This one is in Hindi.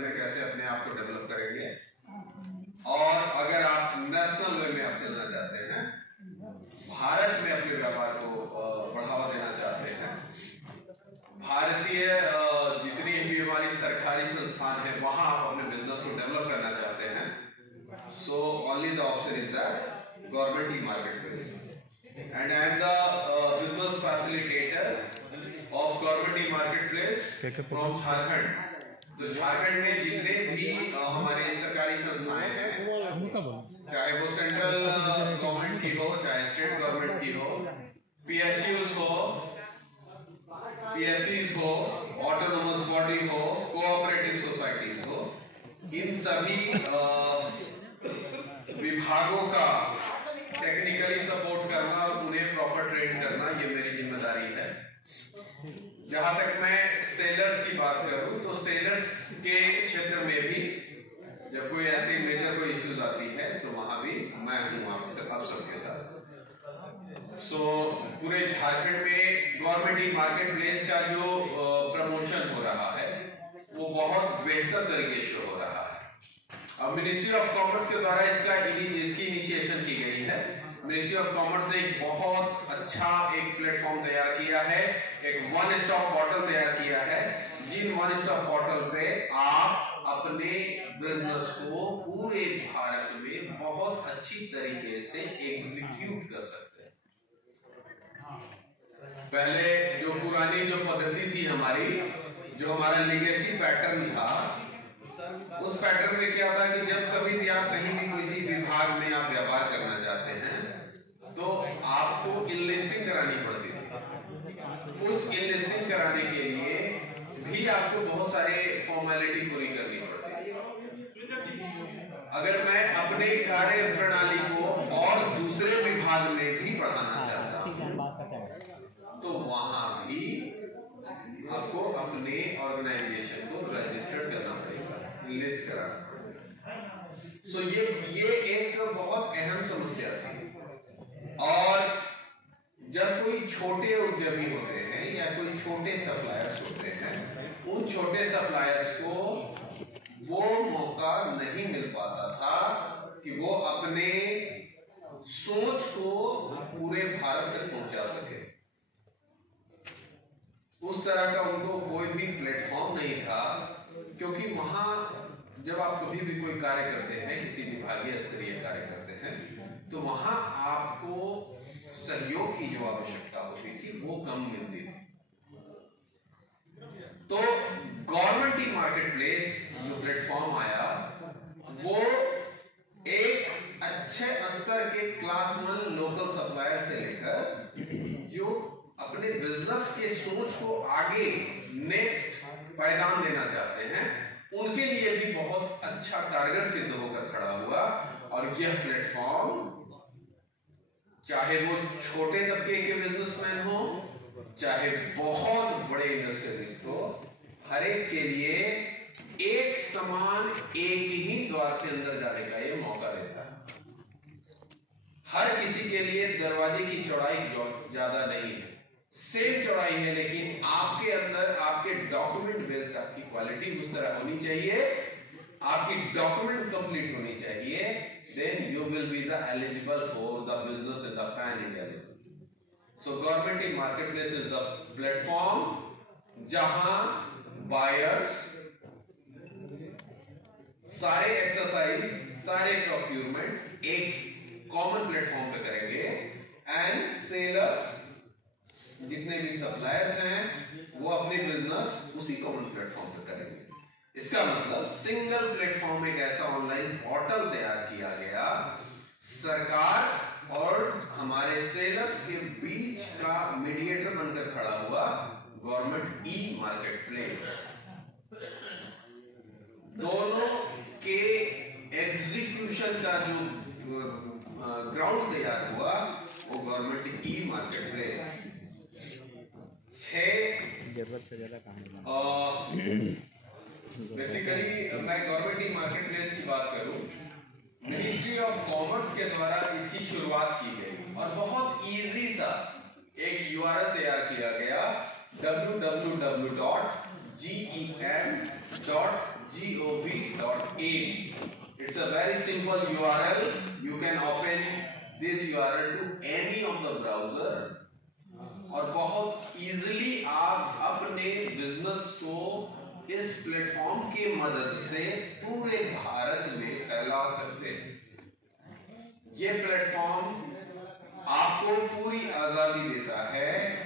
में कैसे अपने आप को डेवलप करेंगे। और अगर आप नेशनल वे में आप चलना चाहते हैं, भारत में अपने व्यापार को बढ़ावा देना चाहते हैं, भारतीय जितनी भी हमारी सरकारी संस्थान है वहां आप अपने बिजनेस को डेवलप करना चाहते हैं, so only the option is that government e market place and I am the business facilitator of government e market place from Jharkhand. तो झारखंड में जितने भी हमारे सरकारी संस्थाएं हैं, चाहे वो सेंट्रल गवर्नमेंट की हो चाहे स्टेट गवर्नमेंट की हो, पीएसयूज हो, पीएससीज हो, ऑटोनोमस बॉडी हो, कोऑपरेटिव सोसाइटीज हो, इन सभी विभागों का टेक्निकली सपोर्ट करना और उन्हें प्रॉपर ट्रेन करना ये मेरी जिम्मेदारी है। जहां तक मैं सेलर्स की बात करूं तो सेलर्स के क्षेत्र में भी जब कोई ऐसी मेजर कोई इश्यूज आती है तो वहां भी मैं हूं आप सबके साथ। पूरे झारखंड में गवर्नमेंट ई मार्केट प्लेस का जो प्रमोशन हो रहा है वो बहुत बेहतर तरीके से हो रहा है। अब मिनिस्ट्री ऑफ कॉमर्स के द्वारा इसकी इनिशिएशन की गई है। मिनिस्ट्री ऑफ कॉमर्स ने एक बहुत अच्छा एक प्लेटफॉर्म तैयार किया है, एक वन स्टॉप पोर्टल तैयार किया है, जिन वन स्टॉप पोर्टल पे आप अपने बिजनेस को पूरे भारत में बहुत अच्छी तरीके से एग्जीक्यूट कर सकते हैं। पहले जो पुरानी जो पद्धति थी हमारी, जो हमारा लीगेसी पैटर्न था, उस पैटर्न में क्या था कि जब कभी भी आप कहीं भी किसी विभाग में आप व्यापार करना चाहते हैं तो आपको इनलिस्टिंग करानी पड़ती थी। उस इनलिस्टिंग कराने के लिए भी आपको बहुत सारे फॉर्मेलिटी पूरी करनी पड़ती थी। अगर मैं अपने कार्य प्रणाली को और दूसरे विभाग में भी बढ़ाना चाहता हूं तो वहां भी आपको अपने ऑर्गेनाइजेशन को रजिस्टर्ड करना पड़ेगा, लिस्ट कराना पड़ेगा। ये एक बहुत अहम समस्या थी। और जब कोई छोटे उद्यमी होते हैं या कोई छोटे सप्लायर्स होते हैं, उन छोटे सप्लायर्स को वो मौका नहीं मिल पाता था कि वो अपने सोच को पूरे भारत तक पहुंचा सके। उस तरह का उनको कोई भी प्लेटफॉर्म नहीं था, क्योंकि वहां जब आप कभी भी कोई कार्य करते हैं, किसी विभागीय स्तरीय कार्य करते हैं, तो वहां आपको सहयोग की जो आवश्यकता होती थी वो कम मिलती थी। तो गवर्नमेंट ई मार्केट प्लेस जो प्लेटफॉर्म आया वो एक अच्छे स्तर के क्लास 1 लोकल सप्लायर से लेकर जो अपने बिजनेस के सोच को आगे नेक्स्ट पैगाम देना चाहते हैं, उनके लिए भी बहुत अच्छा कारगर सिद्ध होकर खड़ा हुआ। और यह प्लेटफॉर्म चाहे वो छोटे तबके के बिजनेसमैन हो चाहे बहुत बड़े इंडस्ट्रियलिस्ट हो, हर एक के लिए एक समान एक ही द्वार से अंदर जाने का ये मौका देता है। हर किसी के लिए दरवाजे की चौड़ाई ज्यादा नहीं है, सेम चौड़ाई है, लेकिन आपके अंदर आपके डॉक्यूमेंट बेस्ड आपकी क्वालिटी उस तरह होनी चाहिए, आपकी डॉक्यूमेंट कंप्लीट होनी चाहिए, then you will be the eligible for the business in the pan India level. So government in marketplace is the platform जहां buyers सारे एक्सरसाइज सारे प्रोक्यूरमेंट एक कॉमन प्लेटफॉर्म पे करेंगे एंड सेलर्स जितने भी सप्लायर्स हैं वो अपने बिजनेस उसी कॉमन प्लेटफॉर्म पे करेंगे। इसका मतलब सिंगल प्लेटफॉर्म एक ऐसा ऑनलाइन पोर्टल तैयार किया गया, सरकार और हमारे सेलर्स के बीच का मीडिएटर बनकर खड़ा हुआ गवर्नमेंट ई मार्केट प्लेस। दोनों के एग्जीक्यूशन का जो ग्राउंड तैयार हुआ वो गवर्नमेंट ई मार्केट प्लेस। जरूरत से ज्यादा काम बेसिकली मैं गवर्नमेंट ई मार्केट प्लेस की बात करूं, मिनिस्ट्री ऑफ कॉमर्स के द्वारा इसकी शुरुआत की गई और बहुत इजी सा एक यूआरएल तैयार किया गया www.gem.gov gov.in. It's a very simple URL. You can open this URL to any of the browser और बहुत इजीली आप अपने बिजनेस को इस प्लेटफॉर्म की मदद से पूरे भारत में फैला सकते हैं। ये प्लेटफॉर्म आपको पूरी आजादी देता है